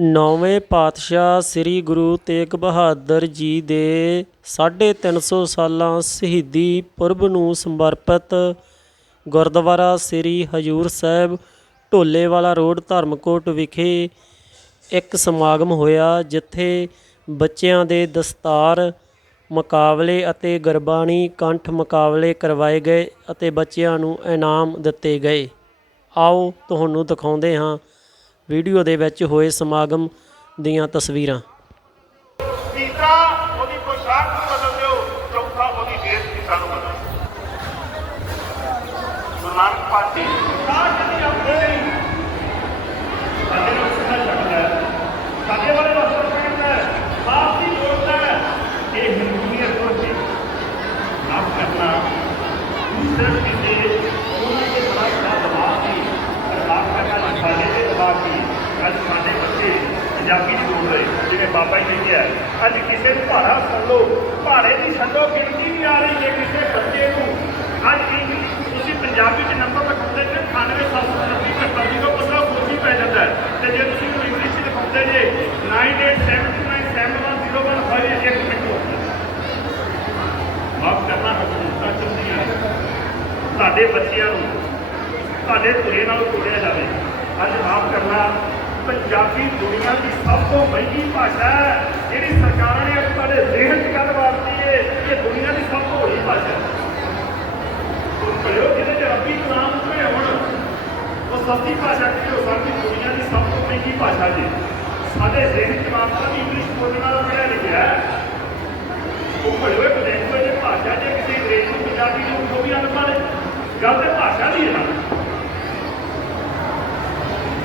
ਨੌਵੇਂ ਪਾਤਸ਼ਾਹ ਸ੍ਰੀ ਗੁਰੂ ਤੇਗ ਬਹਾਦਰ ਜੀ ਦੇ ਸਾਢੇ ਤਿੰਨ ਸੌ ਸਾਲਾਂ ਸ਼ਹੀਦੀ ਪੁਰਬ ਨੂੰ ਸਮਰਪਿਤ ਗੁਰਦੁਆਰਾ ਸ੍ਰੀ ਹਜੂਰ ਸਾਹਿਬ ਢੋਲੇਵਾਲਾ ਰੋਡ, ਧਰਮਕੋਟ ਵਿਖੇ ਇੱਕ ਸਮਾਗਮ ਹੋਇਆ, ਜਿੱਥੇ ਬੱਚਿਆਂ ਦੇ ਦਸਤਾਰ ਮੁਕਾਬਲੇ ਅਤੇ ਗੁਰਬਾਣੀ ਕੰਠ ਮੁਕਾਬਲੇ ਕਰਵਾਏ ਗਏ ਅਤੇ ਬੱਚਿਆਂ ਨੂੰ ਇਨਾਮ ਦਿੱਤੇ ਗਏ। ਆਓ ਤੁਹਾਨੂੰ ਦਿਖਾਉਂਦੇ ਹਾਂ ਵੀਡੀਓ ਦੇ ਵਿੱਚ ਹੋਏ ਸਮਾਗਮ ਦੀਆਂ ਤਸਵੀਰਾਂ। ਤੀਸਰਾ, ਉਹਦੀ ਪੋਸ਼ਾਕ ਨੂੰ ਬਦਲ ਦਿਓ, ਚੌਥਾ, ਉਹਦੀ ਦੇਸ਼ ਦੀ ਬਦਲ ਗੁਰੂ ਨਾਨਕ ਪਾਤਸ਼ਾਹ ਸਾਖ ਦੀ ਆਪਣੀ ਨਹੀਂ ਸਾਡੇ ਨੂੰ ਸੁਣਾ ਛੱਡਦਾ ਹੈ ਸਾਡੇ ਵਾਲੇ ਦਾ ਅਸਰ ਕਹਿੰਦਾ ਹੈ ਬਾਪ ਦੀ ਜੋੜਦਾ ਹੈ ਇਹ ਹਿੰਦੂੀਅਤ ਤੋਂ ਜੀ ਆਪ ਕਰਨਾ ਦੂਸਰੇ ਕਿਸੇ ਉਹਨਾਂ ਦੇ ਬੜਾ ਬੜਾ ਦਬਾਅ ਸੀ ਸਰਕਾਰ ਕਰਨਾ ਸਾਡੇ ਤੇ ਦਬਾਅ ਸੀ ਅੱਜ ਸਾਡੇ ਬੱਚੇ ਪੰਜਾਬੀ ਨਹੀਂ ਰਹੇ ਜਿਵੇਂ ਬਾਬਾ ਜੀ ਕਹਿੰਦੇ ਆ ਅੱਜ ਕਿਸੇ ਨੂੰ ਭਾੜਾ ਛੱਡੋ ਭਾੜੇ ਦੀ ਛੱਡੋ, ਗਿਣਤੀ ਵੀ ਆ ਰਹੀ ਹੈ ਕਿਸੇ ਬੱਚੇ ਨੂੰ। ਅੱਜ ਕੀ ਤੁਸੀਂ ਪੰਜਾਬੀ ਚ ਨੰਬਰ ਲਿਖਾਉਂਦੇ ਜੇ 98790 75 ਤੋਂ ਪਤਾ ਸੋਚੀ ਪੈ ਜਾਂਦਾ ਹੈ। ਤੇ ਜੇ ਤੁਸੀਂ ਉਹਨੂੰ ਇੰਗਲਿਸ਼ ਚ ਲਿਖਾਉਂਦੇ ਜੇ 98797101 ਹੋਏ ਇੱਕ ਮਿੰਟ ਹੋ ਮਾਫ ਕਰਨਾ ਹਕੂਮਤਾਂ ਚੁੰਦੀਆਂ ਤੁਹਾਡੇ ਬੱਚਿਆਂ ਨੂੰ, ਤੁਹਾਡੇ ਧੁਰੇ ਨਾਲ ਤੋੜਿਆ ਜਾਵੇ। ਅੱਜ ਮਾਫ ਕਰਨਾ ਪੰਜਾਬੀ ਦੁਨੀਆ ਦੀ ਸਭ ਤੋਂ ਮਹਿੰਗੀ ਭਾਸ਼ਾ ਹੈ, ਜਿਹੜੀ ਸਰਕਾਰਾਂ ਨੇ ਅੱਜ ਤੁਹਾਡੇ ਜ਼ਿਹਨ 'ਚ ਗੱਲ ਵਾਰਤੀ ਹੈ ਇਹ ਦੁਨੀਆ ਦੀ ਸਭ ਤੋਂ ਵੱਡੀ ਭਾਸ਼ਾ ਹੈ। ਉਹ ਭਲਿਓ ਜਿਹਦੇ 'ਚ ਰੱਬੀ ਕਲਾਮ ਉਤਰੇ ਹੋਣ, ਉਹ ਸਸਤੀ ਭਾਸ਼ਾ ਕਿ ਉਹ ਸਾਡੀ ਦੁਨੀਆ ਦੀ ਸਭ ਤੋਂ ਮਹਿੰਗੀ ਭਾਸ਼ਾ ਜੀ। ਸਾਡੇ ਜ਼ਿਹਨ 'ਚ ਮਾਪਾ ਵੀ ਇੰਗਲਿਸ਼ ਬੋਲਣ ਵਾਲਾ ਪੜਿਆ ਲਿਖਿਆ ਹੈ। ਉਹ ਭਲਿਓ ਇੱਕ ਲੈਂਗੁਏਜ ਭਾਸ਼ਾ ਜੇ ਕਿਸੇ ਅੰਗਰੇਜ਼ ਨੂੰ, ਪੰਜਾਬੀ ਨੂੰ ਉਹ ਵੀ ਅਨਪੜ੍ਹ ਗੱਲ ਤੇ ਭਾਸ਼ਾ ਦੀ ਹੈ ਨਾ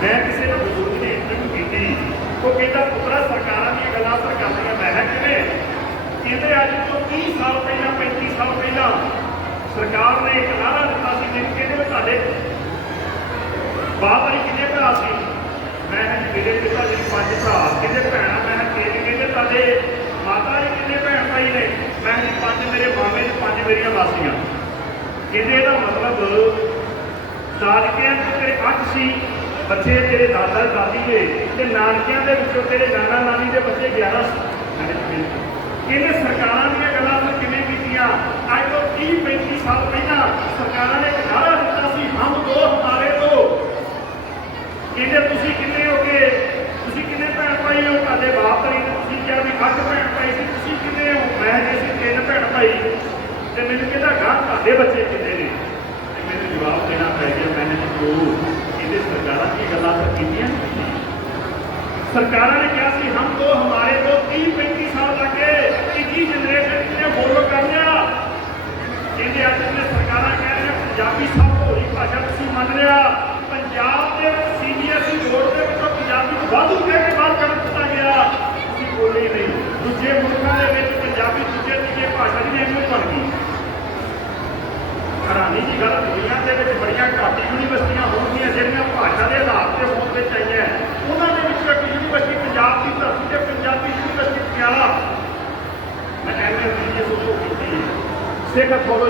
ਮੈਂ ਕਿਸੇ ਨੂੰ ਬਜ਼ੁਰਗ ਨੇ ਇੰਟਰਵਿਊ ਕੀਤੀ ਉਹ ਕਹਿੰਦਾ ਪੁੱਤਰਾ ਸਰਕਾਰਾਂ ਦੀਆਂ ਗੱਲਾਂ ਅਸਰ ਕਰਦੀਆਂ ਮੈਂ ਕਿਹਾ ਕਿਵੇਂ ਕਹਿੰਦੇ ਅੱਜ ਤੋਂ 30 ਸਾਲ ਪਹਿਲਾਂ 35 ਸਾਲ ਪਹਿਲਾਂ ਸਰਕਾਰ ਨੇ ਇੱਕ ਨਾਰਾ ਦਿੱਤਾ ਸੀ ਕਿ ਕਹਿੰਦੇ ਵੀ ਤੁਹਾਡੇ ਬਾਪ ਜੀ ਕਿਹਦੇ ਭਰਾ ਸੀ? ਮੈਂ ਮੇਰੇ ਪਿਤਾ ਜੀ, ਪੰਜ ਭਰਾ। ਕਿੰਨੇ ਭੈਣਾਂ? ਮੈਂ ਕਿਹਾ ਤਿੰਨ। ਤੁਹਾਡੇ ਮਾਤਾ ਜੀ ਕਿੰਨੇ ਭੈਣ ਭਾਈ ਨੇ? ਮੈਂ ਪੰਜ ਮੇਰੇ ਮਾਮੇ ਤੇ ਪੰਜ ਮੇਰੀਆਂ ਮਾਸੀਆਂ। ਕਹਿੰਦੇ ਦਾ ਮਤਲਬ ਦਾਦਕਿਆਂ ਚ ਤੇਰੇ ਅੱਠ ਸੀ, ਬੱਚੇ ਤੇਰੇ ਦਾਦਾ ਦਾਦੀ ਦੇ ਤੇ ਨਾਨਕਿਆਂ ਦੇ ਵਿੱਚੋਂ ਤੇਰੇ ਨਾਨਾ ਨਾਨੀ ਦੇ ਬੱਚੇ 11 ਸੀ। ਕਹਿੰਦੇ ਸਰਕਾਰਾਂ ਦੀਆਂ ਗੱਲਾਂ ਤੋਂ ਕਿਵੇਂ ਕੀਤੀਆਂ? ਅੱਜ ਤੋਂ 30 35 ਸਾਲ ਪਹਿਲਾਂ ਸਰਕਾਰਾਂ ਨੇ ਇੱਕ ਨਾਰਾ ਦਿੱਤਾ ਸੀ, ਹਮ ਦੋ ਹਮਾਰੇ ਦੋ ਕਹਿੰਦੇ, ਤੁਸੀਂ ਕਿੰਨੇ ਹੋਗੇ ਤੁਸੀਂ ਕਿੰਨੇ ਭੈਣ ਭਾਈ ਹੋ? ਤੁਹਾਡੇ ਬਾਪ ਤਰੀ ਨੇ ਤੁਸੀਂ ਕਿਹਾ ਵੀ ਅੱਠ ਭੈਣ ਭਾਈ ਸੀ, ਤੁਸੀਂ ਕਿੰਨੇ ਹੋ? ਮੈਂ ਜੇ ਸੀ ਤਿੰਨ ਭੈਣ ਭਾਈ ਤੇ ਮੈਨੂੰ ਕਹਿੰਦਾ ਗਾਂ ਤੁਹਾਡੇ ਬੱਚੇ ਕਿੰਨੇ ਨੇ? ਤੇ ਮੈਨੂੰ ਜਵਾਬ ਦੇਣਾ ਪੈ ਗਿਆ, ਮੈਨੇ ਜੀ ਦੋ ਇਹਦੇ ਸਰਕਾਰਾਂ ਦੀਆਂ ਗੱਲਾਂ ਤਾਂ ਕੀਤੀਆਂ ਸਰਕਾਰਾਂ ਨੇ ਕਿਹਾ ਸੀ, ਹਮ ਦੋ, ਹਮਾਰੇ ਦੋ 30 35 ਸਾਲ ਲੱਗੇ 21 ਜਨਰੇਸ਼ਨ ਨੇ ਫੋਲੋ ਕਰ ਲਿਆ ਕਹਿੰਦੇ ਅੱਜ ਨੇ ਸਰਕਾਰਾਂ ਕਹਿ ਰਹੀਆਂ ਪੰਜਾਬੀ ਸਭ ਤੋਂ ਹੋਈ ਭਾਸ਼ਾ ਤੁਸੀਂ ਮੰਨ ਲਿਆ ਪੰਜਾਬ ਦੇ ਵਿੱਚ ਸੀਬੀਐਸਈ ਬੋਰਡ ਦੇ ਵਿੱਚੋਂ ਪੰਜਾਬੀ ਨੂੰ ਵਾਧੂ ਕਹਿ ਕੇ ਬਾਹਰ ਕਰ ਦਿੱਤਾ ਗਿਆ ਤੁਸੀਂ ਬੋਲੇ ਹੀ ਨਹੀਂ ਦੂਜੇ ਮੁਲਕਾਂ ਦੇ ਵਿੱਚ ਪੰਜਾਬੀ ਦੂਜੇ ਤੀਜੇ ਭਾਸ਼ਾ ਦੀ ਐਵੇਂ ਬਣ ਗਈ ਹੈਰਾਨੀ ਦੁਨੀਆ ਦੇ ਵਿੱਚ ਬੜੀਆਂ ਘੱਟ ਯੂਨੀਵਰਸਿਟੀਆਂ ਹੋਣਗੀਆਂ, ਜਿਹੜੀਆਂ ਭਾਸ਼ਾ ਦੇ ਆਧਾਰ ਤੇ ਹੋਂਦ ਵਿੱਚ ਆਈਆਂ ਉਹਨਾਂ ਦੇ ਵਿੱਚੋਂ ਇੱਕ ਯੂਨੀਵਰਸਿਟੀ ਪੰਜਾਬ ਦੀ ਧਰਤੀ ਤੇ ਪੰਜਾਬੀ ਯੂਨੀਵਰਸਿਟੀ ਪਟਿਆਲਾ ਮੈਂ ਐਮਏ ਬੀਏ ਸੋਚੋ ਕੀਤੀ ਸਿੱਖ ਫੋਲੋ